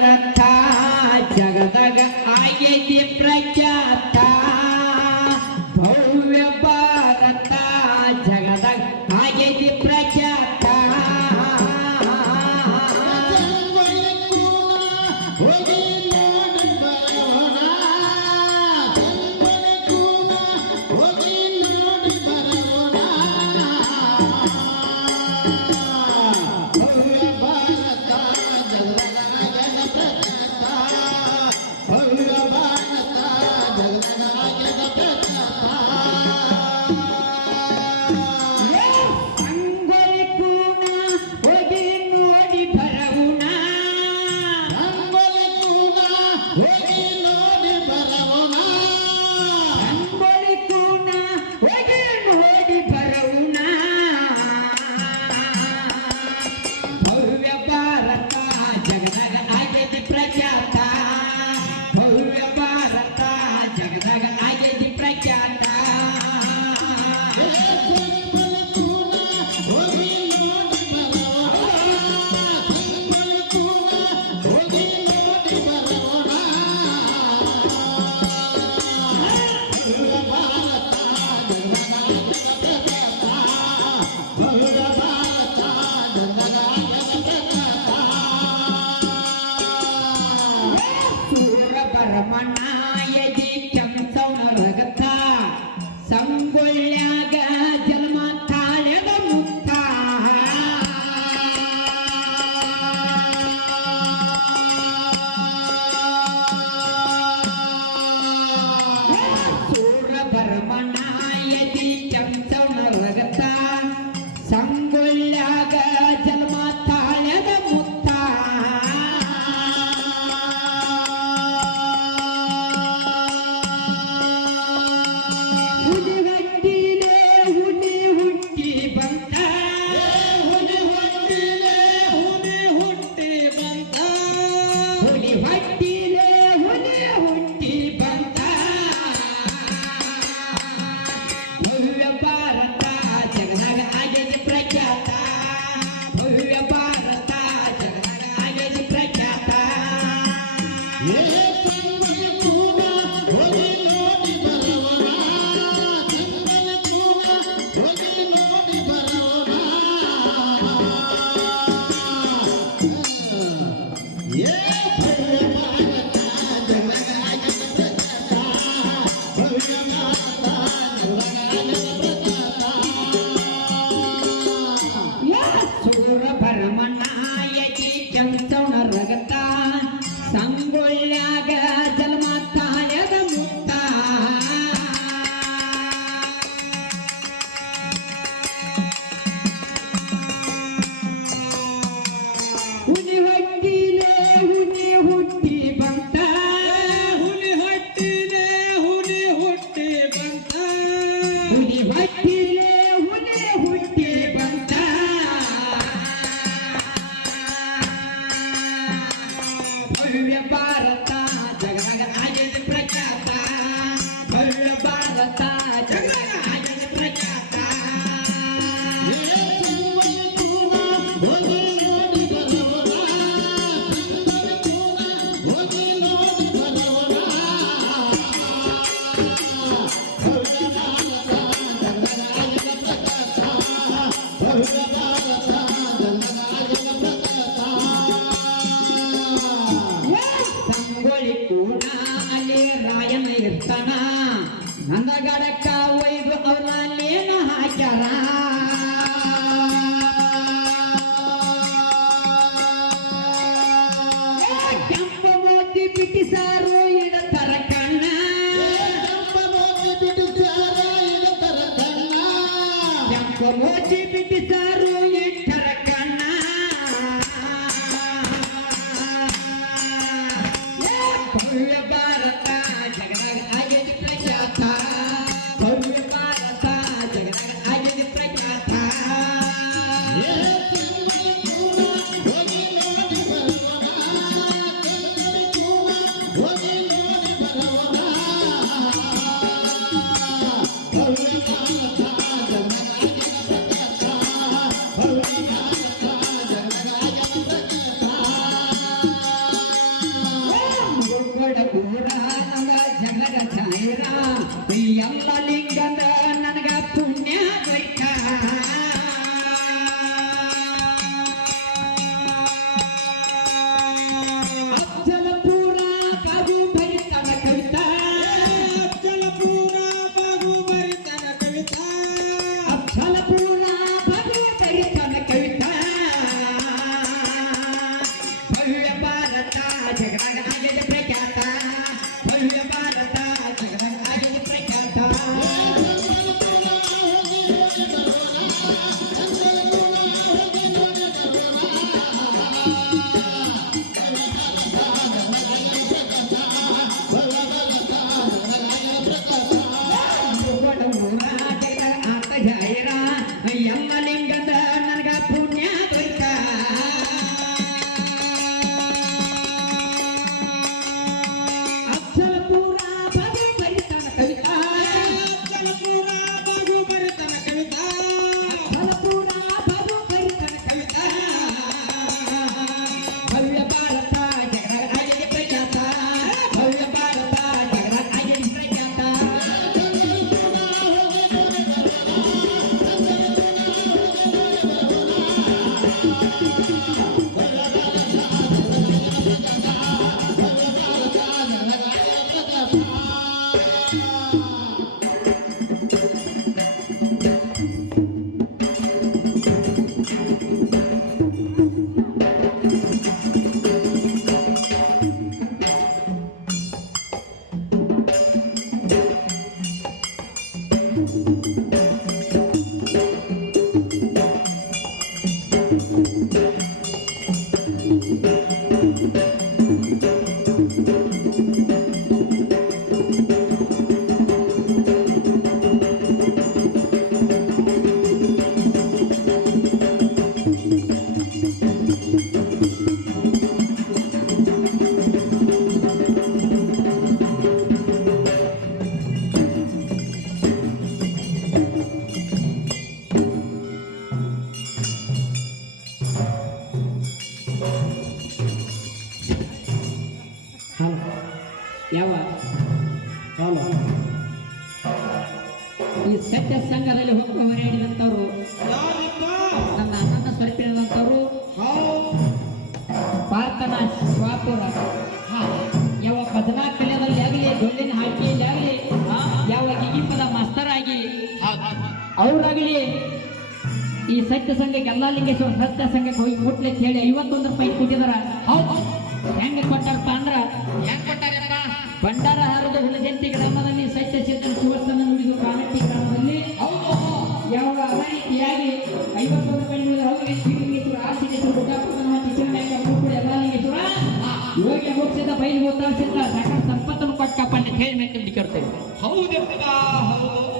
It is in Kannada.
ರಥ ಜಗದಗ ಆಗೈತಿ ಪ್ರಖ್ಯಾತ ಭವ್ಯ ಭಾರತ ಜಗದಗ ಆಗೈತಿ ಪ್ರಖ್ಯಾತ ರಮಣಾಯದಿ ಕೆಂಚವನರಗತ ಸಂಗೊಳ್ಳ್ಯಾಗ ಜನ್ಮ ತಾಳ್ಯದ ಮುಕ್ತ ಸೂರಭರಮಣಾಯದಿ ಕೆಂಚವನರಗತ ಸಂಗೊಳ್ಳ್ಯಾಗ ಜನ್ಮ ತಾಳ್ಯದ ಮುಕ್ತ ಸೂರಭರಮಣಾಯದಿ ಕೆಂಚವನರಗತ ಸಂಗೊಳ್ಳ್ಯಾಗ ಜನ್ಮ ತಾಳ್ಯದ ಮುಕ್ತ ಹುಲಿ ಹೊಟ್ಟಿಲೆ ಹುಲಿ ಹುಟ್ಟಿ ಬಂತ ಹುಲಿ ಹೊಟ್ಟಿಲೆ ಹುಲಿ ಹುಟ್ಟಿ ಬಂತ ಹುಲಿ ಹೊಟ್ಟಿಲೆ ಹುಲಿ ಹುಟ್ಟಿ ಬಂತ ಭವ್ಯ ಭಾರತ ಜಗದಾಗ ಆಗೈತಿ ಪ್ರಖ್ಯಾತ ಭವ್ಯ ಭಾರತ ಜಗದಾಗ ಆಗೈತಿ ಪ್ರಖ್ಯಾತ ಸಂಗೊಳ್ಳಿ ಕೂಡ ಅಲ್ಲಿ ರಾಯನ ಇರ್ತಾನ ನಂದಗಡಕ್ಕ ಒಯ್ದು ಅವ್ರ ಲೇನ ಹಾಕ್ಯಾರ ಕೆಂಪ ಮೋತಿ ಬಿಟ್ಟಿಸಾರು ಇಡತರ ಕಣ್ಣ ಕೆಂಪ ಮೋತಿ ಬಿಟ್ಟಿಸಾರು ಇಟ್ಟರ ಕಣ್ಣ ಭವ್ಯ ಭಾರತ ಜಗದಾಗ ಆಗೈತಿ ಪ್ರಖ್ಯಾತ ಭವ್ಯ ಭಾರತ ಜಗದಾಗ ಆಗೈತಿ ಪ್ರಖ್ಯಾತ ಎಲ್ಲ ಲಿಂಗದ ನನಗ ಪುಣ್ಯ ದೊಯ್ತ ಅಫ್ಜಲಪುರ ಬಾಗು ಬರಿತನ ಕವಿತಾ ಅಫ್ಜಲಪುರ ಬಾಗು ಬರಿತನ ಕವಿತಾ ಅಫ್ಜಲಪುರ ಬಾಗು ಬರಿತನ ಕವಿತಾ ಭವ್ಯ ಭಾರತ ಜಗದಾಗ ಆಗಿದೆ ಪ್ರಖ್ಯಾತ ಭವ್ಯ ಭಾರತ ಜಗದಾಗ ಆಗಿದೆ ಪ್ರಖ್ಯಾತ ಎಲ್ಲ ಲಿಂಗದ ನನಗ ಪುಣ್ಯ ದೊಯ್ತ ಅಫ್ಜಲಪುರ ಬಾಗು ಬರಿತನ ಕವಿತಾ ಅಫ್ಜಲಪುರ ಬಾಗು ಬರಿತನ ಕವಿತಾ ಅಫ್ಜಲಪುರ ಬಾಗು ಬರಿತನ ಕವಿತಾ ಭವ್ಯ ಭಾರತ ಜಗದಾಗ ಆಗಿದೆ ಪ್ರಖ್ಯಾತ ಭವ್ಯ ಭಾರತ ಜಗದಾಗ ಆಗಿದೆ ಪ್ರಖ್ಯಾತ ಯಾವ ಈ ಸತ್ಯ ಸಂಘದಲ್ಲಿ ಹೋಗಿ ಹೊರಡಿದಂಥವ್ರು ಯಾರಿಪ್ಪ ನನ್ನ ಅಣ್ಣನ ಸ್ವರೂಪಿನಂಥವ್ರು ಪಾರ್ಥನ ಸ್ವಾಪುರ ಯಾವ ಭಜನಾ ಕಲೆಯಲ್ಲಿ ಆಗಲಿ ಡೊಳ್ಳಿನ ಹಾಡಿಕೆಯಲ್ಲಿ ಆಗಲಿ ಯಾವ ಗಿಗಿಪದ ಮಾಸ್ತರ್ ಆಗಿ ಅವರಾಗಲಿ ಈ ಸತ್ಯ ಸಂಘಕ್ಕೆ ಎಲ್ಲ ಲಿಂಗೇಶ್ವರ ಸತ್ಯ ಸಂಘಕ್ಕೆ ಹೋಗಿ ಮುಟ್ಲಿ ಅಂತ ಹೇಳಿ 51 ರೂಪಾಯಿ ಕೊಟ್ಟಿದಾರ ಹೆಂಗೆ ಕೊಟ್ಟಾರಪ್ಪ ಅಂದ್ರ ಹೆಂಗ್ ಕೊಟ್ಟಾರಪ್ಪ ಭಂಡಾರ ಹಾರದ ಹುಲಜಂತಿ ಗ್ರಾಮದಲ್ಲಿ ಸತ್ಯ ಚೇತನ ಶಿವಸ್ಥಾನ ನುಡಿದು ಕಾನಟ್ಟಿ ಗ್ರಾಮದಲ್ಲಿ ಯಾವ ಅದೇ ರೀತಿಯಾಗಿ 51 ರೂಪಾಯಿ ಅವರಿಗೆ ಶ್ರೀಲಿಂಗೇಶ್ವರ ಆರ್ಸಿದೇಶ್ವರ ಗುಡ್ಡಾಪುರ ಚಿತ್ರನಾಯಕ ಮೂರ್ತಿ ಎಲ್ಲ ಲಿಂಗೇಶ್ವರ ಯೋಗ್ಯ ಮೋಕ್ಷದ ಬಯಲು ಗೊತ್ತಾಗ್ಸಿದ್ದ ಸಾಕಷ್ಟು ಸಂಪತ್ತನ್ನು ಕೊಟ್ಟಪ್ಪ ಅಂತ ಹೇಳಿ ಮೇಲೆ ಕೇಳ್ತೇವೆ ಹೌದಪ್ಪ ಹೌದು